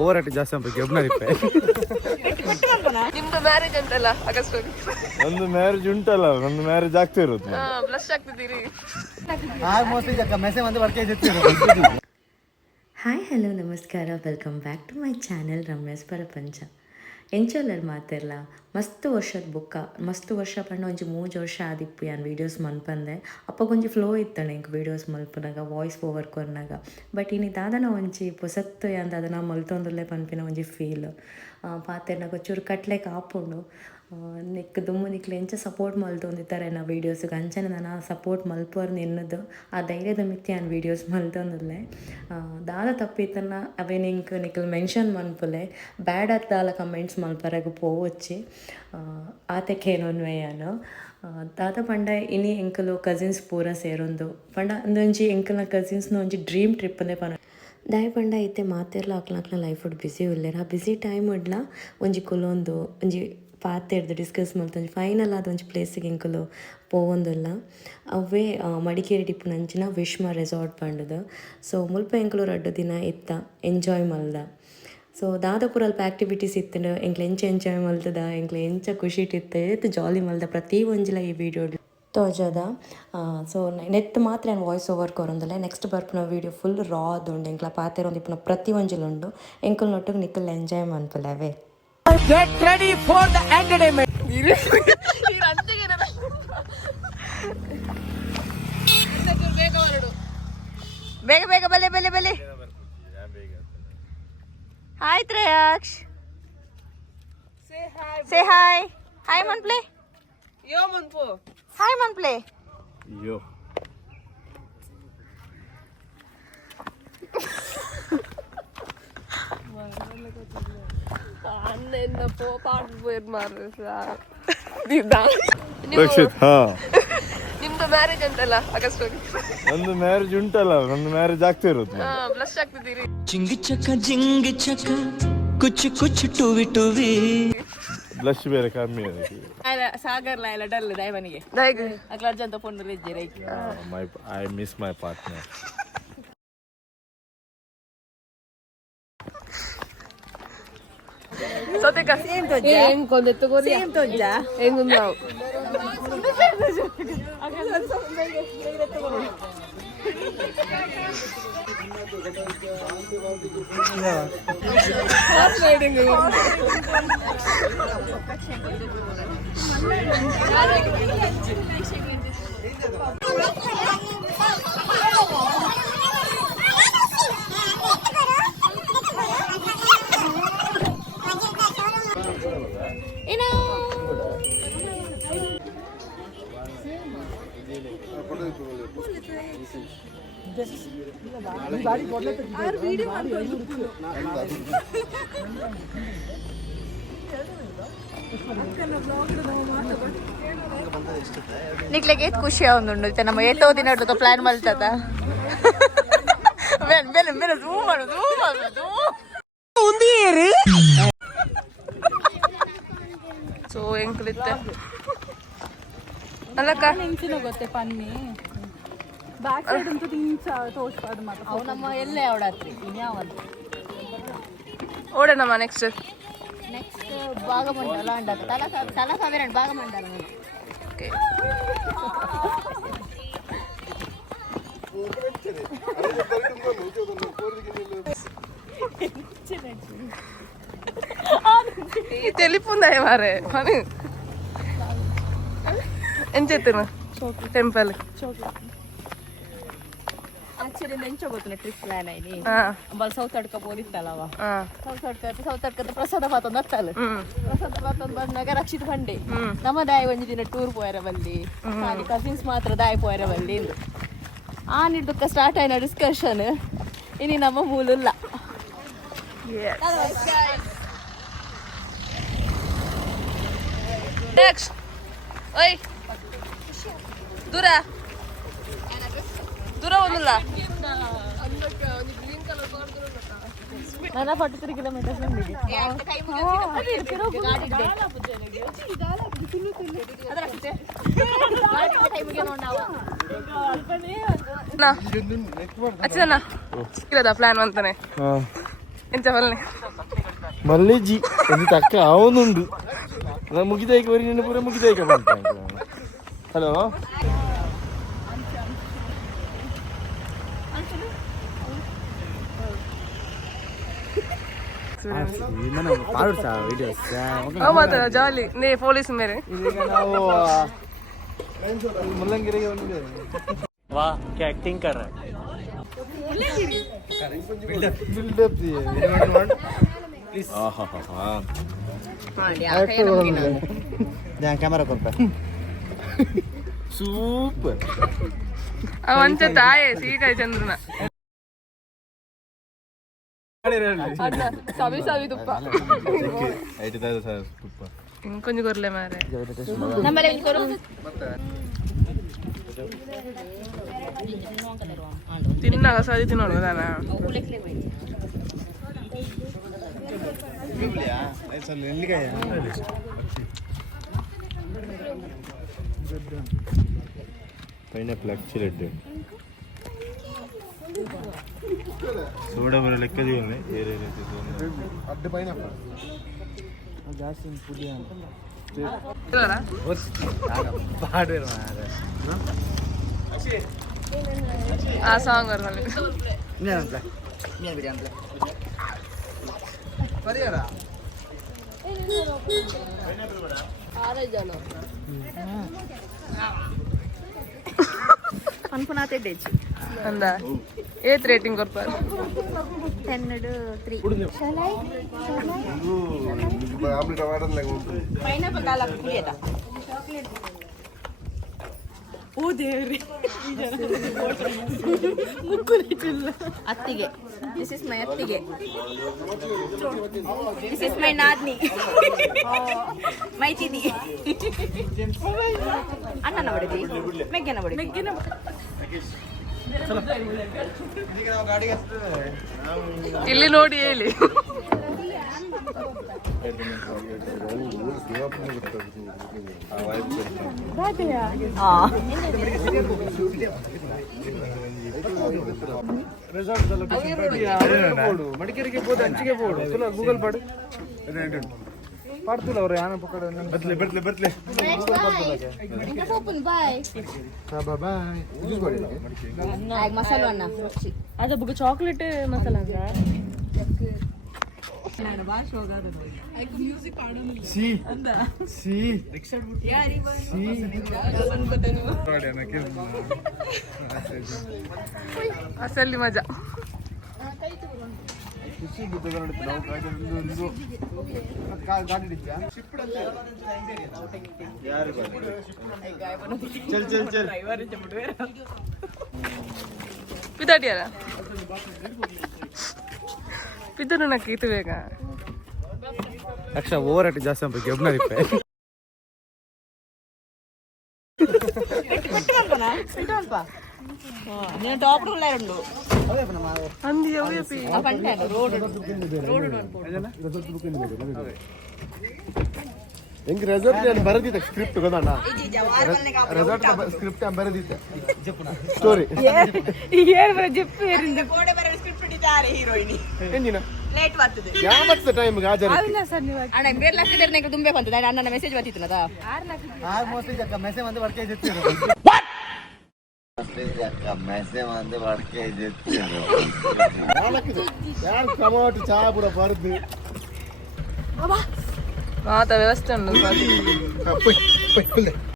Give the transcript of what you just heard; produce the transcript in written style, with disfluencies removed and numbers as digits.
Over ಜಾಸ್ತಿ ಅಂತ ನಿಮ್ದು ಮ್ಯಾರೇಜ್ ಅಂತಲ್ಲ ಆಗಸ್ಟ್ ಒಂದು ಮ್ಯಾರೇಜ್ ಉಂಟಲ್ಲ, ಒಂದು ಮ್ಯಾರೇಜ್ ಆಗ್ತಾ ಇರುತ್ತೆ. ಬ್ಲಶ್ ಆಗ್ತಿದ್ದೀರಿ. ಹಾಯ್ ಹಲೋ ನಮಸ್ಕಾರ, welcome back to my channel Ramya's Prapancha. ಎಂಚೋಲ್ಲರ್ ಮಾತಿರಲ್ಲ ಮಸ್ತ್ ವರ್ಷದ ಬುಕ್ಕ, ಮಸ್ತ್ ವರ್ಷ ಪಂಡ ಒಂಜಿ 3 ವರ್ಷ ಆದಿಪ್ಪು ಯಾನ್ ವೀಡಿಯೋಸ್ ಮಲ್ಪಂದೆ. ಅಪ್ಪಗೊಂಜಿ ಫ್ಲೋ ಇತ್ತಣ ಇಂಕ್ ವೀಡಿಯೋಸ್ ಮಲ್ಪನಾಗ, ವಾಯ್ಸ್ ಓವರ್ ಕೊರ್ನಾಗ. ಬಟ್ ಇನ್ನು ದಾದನ ಒಂಜಿ ಪೊಸತ್ತು ಯಾಂದ ಅದನ್ನ ಮಲ್ತೊಂದುಲ್ಲೆ ಪನ್ಪಿನ ಒಂಜಿ ಫೀಲ್ ಪಾತೆರ್ನಾಗ ಒಂಚೂರು ಕಟ್ಲೆಕ್ ಆಪುಂಡು. ನಿಕ್ ದುಮ್ಮು ನಿಕ್ಲು ಎಂಚ ಸಪೋರ್ಟ್ ಮಲ್ತೊಂದಿತ್ತಾರೆ ನಾ ವೀಡಿಯೋಸ್ಗೆ, ಅಂಚನೆ ನಾನು ಸಪೋರ್ಟ್ ಮಲ್ಪೋರ್ನ ಎನ್ನದು ಆ ಧೈರ್ಯದ ಮಿತ್ತಿ ನಾನು ವೀಡಿಯೋಸ್ ಮಲ್ತೊಂದುಲ್ಲೆ. ದಾದ ತಪ್ಪಿತ್ತನ್ನ ಅವೇ ನಿಕ್ಲು ಮೆನ್ಷನ್ ಮನ್ಪುಲೆ ಬ್ಯಾಡ್ ದಾಲ ಕಮೆಂಟ್ಸ್ ಮಲ್ಪರಾಗ ಪೋವಚ್ಚಿ ಆತೆಕೇನೊನ್ವೆಯನು ದಾದ ಪಂಡ ಇನಿ ಎಂಕಲು ಕಸಿನ್ಸ್ ಪೂರ ಸೇರೊಂದು ಪಂಡ ಅಂದೊಂಜಿ ಎಂಕಲ್ನ ಕಸಿನ್ಸ್ನ ಒಂಜಿ ಡ್ರೀಮ್ ಟ್ರಿಪ್ ಅಂದೇ ಪನ ದಾಯ್ ಪಂಡ ಐತೆ ಮಾತೆರ್ಲ ಆಕ್ಲಕ್ಲ ಲೈಫ್ ಬಿಸಿ ಉಲ್ಲೇರ. ಆ ಬಿಸಿ ಟೈಮ್ ಇಡ್ಲ ಒಂಜಿ ಕುಲೊಂದು ಒಂಜಿ ಪಾತೆರ್ದು ಡಿಸ್ಕಸ್ ಮಲ್ತೊಂಜಿ ಫೈನಲ್ ಆದ ಒಂಜಿ ಪ್ಲೇಸಿಗೆ ಎಂಕಲು ಪೋವೊಂದುಲ್ಲ. ಅವೇ ಮಡಿಕೇರಿ ಟಿಪ್ಪು ನಂಚಿನ ವಿಶ್ಮ ರೆಸಾರ್ಟ್ ಪಂಡದು. ಸೊ ಮುಲ್ಪ ಎಂಕಲು 2 ದಿನ ಇತ್ತ ಎಂಜಾಯ್ ಮಲ್ದ. ಸೊ ದಾದ ಪೂರ ಅಲ್ಪ ಆ್ಯಕ್ಟಿವಿಟೀಸ್ ಇತ್ತು, ಎಂಕ್ಲು ಎಂಚ ಎಂಜಾಯ್ ಮಲ್ತದ, ಎಂಕ್ಲು ಎಂಚ ಖುಷಿ ಇಟ್ಟಿತ್ತು, ಏತ್ ಜಾಲಿ ಮಲ್ದ ಪ್ರತಿ ಒಂಜಿಲ ಈ ವಿಡಿಯೋ ತೋಜದ. ಸೊ ನೆಟ್ ಮಾತ್ರ ನಾನು ವಾಯ್ಸ್ ಓವರ್ ಕೊರೊಂದಿಲ್ಲ. ನೆಕ್ಸ್ಟ್ ಬರ್ಪುನ ವೀಡಿಯೋ ಫುಲ್ ರಾ ಅದುಂಡು, ಎಂಕ್ಲ ಪಾತೆರೊಂದು ಇಪ್ಪುನ ಪ್ರತಿ ಒಂಜಿಲುಂಡು. ಎಂಕಲ್ ನೊಟ್ಟಿಗೆ ನಿಕ್ಕಲ್ ಎಂಜಾಯ್ ಮನ್ಪುಲವೇ. Get ready for the entertainment. ಬೇಗ ಬೇಗ ಬಲೆ ಬಲೆ ಬಲೆ. Hi Trayaksh, say hi. Hi ಮನ್ಪ್ಲೆ. ಯೋ ಮನ್ಪು. ಹಾಯ್ ಮನ್ಪ್ಲೆ. ಯೋ ನಿಮ್ದು ಮ್ಯಾರೇಜ್ ಅಂತಲ್ಲ ಆಗಸ್ಟ್ ಒಂದು ಮ್ಯಾರೇಜ್ ಉಂಟಲ್ಲ, ಒಂದು ಮ್ಯಾರೇಜ್ ಆಗ್ತಾ ಇರುತ್ತೆ. ಬ್ಲಶ್ ಆಗ್ತಿದ್ದೀರಿ. ಜಿಂಗ್ ಚಕ ಕುಚ್ ಕುಚ್ ಟುವಿ ಟುವಿ. ಬ್ಲಶ್ ಬೇರೆ ಕಮ್ಮಿ ಸಾಗರ್ ಲ ಎಲ್ಲ ಡಲ್ ದೈವನಿಗೆ ಅಕ್ಲ ಅರ್ಜಂತ ಪೊಂಡು ರೆಜ್ಜೆ right. I miss my partner. ಸೋತೆಕ ಸೇಮ್ ತೊಜ್ಜ ಏನ್ ಕೊಂದೆತ್ತು ಗೋರಿ ಸೇಮ್ ತೊಜ್ಜ ಹೆಂಗ್ ನಾವು ಹಾರ್ಸ್ ರೈಡಿಂಗ್ ನಿಕ್ಲೆಗೆ ಏತ್ ಖುಷಿ ಆಗುಂಡು ನಮ್ಮ ಏತೋ ದಿನ ಪ್ಲಾನ್ ಮಲ್ತದ. ಬೆಲೆ ಬೆಲೆ ಝೂಮ್ ಮಾಡು ಝೂಮ್ ಮಾಡು ಉಂದಿಯೇರಿ. ಸೊ ಎಂಕ್ಲಿತ್ತೆ ಅಲ್ಲಕ್ಕ ಹೆಂಚಿನ ಗೊತ್ತೆ ಪನ್ನಿ ಬ್ಯಾಕ್ ಸೈಡ್ ಅಂತೂ ತಿಂಚ ತೋರ್ಸ್ಬಾರ್ದು ಮಾತ್ರ. ಅವು ನಮ್ಮ ಎಲ್ಲೇ ಓಡಾತ್ರಿ ಇನ್ಯಾವಂತ ಓಡೋಣಮ್ಮ. ನೆಕ್ಸ್ಟ್ ಭಾಗಮಂಡಲ ಅಂಡದ ತಲ ಸಾವಿರ ಭಾಗಮಂಡಲ. ಓಕೆ తెలిపుందా మారే పని ఏం చేస్తున్నా టెంపుల్ ಆಕ್ಚುಲಿ ನೆಂಚೋಗೋತೀನಿ ಟ್ರಿಪ್ ಪ್ಲಾನ್ ಆಯ್ನಿ ಬಲ್ ಸೌತ್ ಅಡ್ಕ ಬೋದಿತ್ತಲ್ಲವ ಸೌತ್ ಅಡ್ಕದ ಪ್ರಸಾದ ಪಾತೊಂದು ಹತ್ತಲ್ಲ ಪ್ರಸಾದ ಪಾತೊಂದು ಬಂದಾಗ ರಕ್ಷಿತ್ ಬಂಡೆ ನಮ್ಮ ದಾಯಿ ಒಂದು ದಿನ ಟೂರ್ ಪೋಯರ ಬಲ್ಲಿ ಕಸಿನ್ಸ್ ಮಾತ್ರ ದಾಯಿ ಪೋಯರ ಬಲ್ಲಿ ಆ ನಿಡ್ದುಕ್ಕ ಸ್ಟಾರ್ಟ್ ಆಯ್ನ ಡಿಸ್ಕಷನ್ ಇನಿ ನಮ್ಮ ಮೂಲಲ್ಲ. ನೆಕ್ಸ್ಟ್ ಓಯ್ ದೂರ ದೂರ ಒಂದಿಲ್ಲ ನನ್ನ 43 ಕಿಲೋಮೀಟರ್ಸ್ ಬಂದಿದೆ. ಪ್ಲಾನ್ ಅಂತಾನೆ ಎಂತ ಬಲ್ಲೆ ಮಲ್ಲೆಜ್ಜಿ ಎಂತ ಅಕ್ಕ ಅವನುಂಡು ನಾನು ಮುಗಿದಾಯ್ಕೆ ಬರೀ ನಿನ್ನ ಪೂರ ಮುಗಿದಾಯ್ಕೆ ಬಂತ. ಹಲೋ ಮಾತಾಡ ಜಾಲಿ ನೇ ಪೊಲೀಸ್ ಮೇರೆ ಇದೀಗ ನಾವು ಮುಲ್ಲಂಗಿರಿಗೆ ಬಂದಿದ್ದೇವೆ. वाह क्या एक्टिंग कर रहा है. ಬಿಲ್ಡಪ್ ಕ್ಯಾಮರಾ ಕೊಡ್ತ ಸೂಪರ್ ಅವಂಚ ತಾಯೇ ಸೀಕಾಯ್ ಚಂದ್ರನ ಸವಿ ಸವಿ ತುಪ್ಪ ತುಪ್ಪ ಇಂಕೊಂಚ ಕೊರ್ಲೆ ಮಾರೆ ತಿನ್ನಾಗ ಸದಿ ತಿನ್ನೋಡು ಅದಾನ ಪೈನಾಪಲ್ ಎಕ್ಸಲೆಂಟ್ ಸೋಡಾ ಬರೋ ಲೆಕ್ಕದಿವಲ್ಲ ಅಡ್ಡ ಪೈನಾಪಲ್ ಜಾಸ್ತಿ ಪುಡಿ ಅಂತ ಆ ಸಾಂಗ್ ಬರಲ್ಲ ಅಂದ ಏತ್ ರೇಟಿಂಗ್ ಕೊಡ್ತಾರೆ ಓ ದೇವ್ರಿ ಅತ್ತಿಗೆ ದಿಸ್ ಇಸ್ ಮೈ ಅತ್ತಿಗೆ ದಿಸ್ ಇಸ್ ಮೈ ನಾದ್ನಿ ಮೈ ಚಿದಿ ಅಣ್ಣನ ಬಡಿದಿ ಮೆಗ್ಗೆನ ಬಡಿದಿ ಇಲ್ಲಿ ನೋಡಿ ಹೇಳಿ ಮಡಿಕೇರಿಗೆ ಬೋದು ಅಂಚಿಗೆ ಬೋದು ತುಲ ಗೂಗಲ್ ಪಾಡು ಪಾಡ್ತುಲ ಅವ್ರು ಯಾನ ಪಕಡ ಬತ್ಲೆ ಬತ್ಲೆ ಬತ್ಲೆ ಬಾಯ್ ಮಸಾಲ ಅನ್ನ ಅದು ಬುಗ ಚಾಕ್ಲೇಟ್ ಮಸಾಲ ಸಿ ಸಿ ಅಸಲಿ ಮಜಾ ಚಲ್ ಚಲ್ ಚಲ್ ಪಿದಾಟಿಯಾರ ಪಿದ್ದನು ನಕ್ಕೆ ಇದು ಬೇಗ ಅಕ್ಷ ಓವರ್ ಆಟ ಜಾಸ್ತಿ ಅಂತ ಗೆಬ್ನರಿಪ್ಪೆ నేను టాప్ రూల్ రెండు అంది అవి పంటాను రోడ్ ಹೆಂಗ್ ರೆಸಾರ್ಟ್ ನಾನು ಬರೆದಿದ್ದೆ ಸ್ಕ್ರಿಪ್ಟ್ ಗೊತ್ತಣ್ಣ ರೆಸಾರ್ಟ್ ಸ್ಕ್ರಿಪ್ಟ್ ಬರೆದಿದ್ದೆ ಸ್ಟೋರಿ ಗೋಡೆ ಬರೋ ಸ್ಕ್ರಿಪ್ಟ್ ಇದ್ದಾರೆ ಹೀರೋಯಿನಿ ಎಂದಿನ ಲೇಟ್ ಬರ್ತದೆ ಯಾವತ್ತ ಟೈಮ್ ಹಾಜರ್ ಅಣ್ಣ ಬೇರೆ ಲಕ್ಷದ ನೆಗೆ ತುಂಬೆ ಬಂತದ ಅಣ್ಣನ ಮೆಸೇಜ್ ಬರ್ತಿತ್ತನದ ಮೆಸೇಜ್ வந்து ವರ್ಕ್ ಆಗಿತ್ತು ಮೆಸೇಜ್ வந்து ವರ್ಕ್ ಆಗಿತ್ತು ಯಾರು ಟೊಮಾಟೊ ಚಾ ಪೂರ ಬರೆದು ವ್ಯವಸ್ಥೆ ಉಂಟು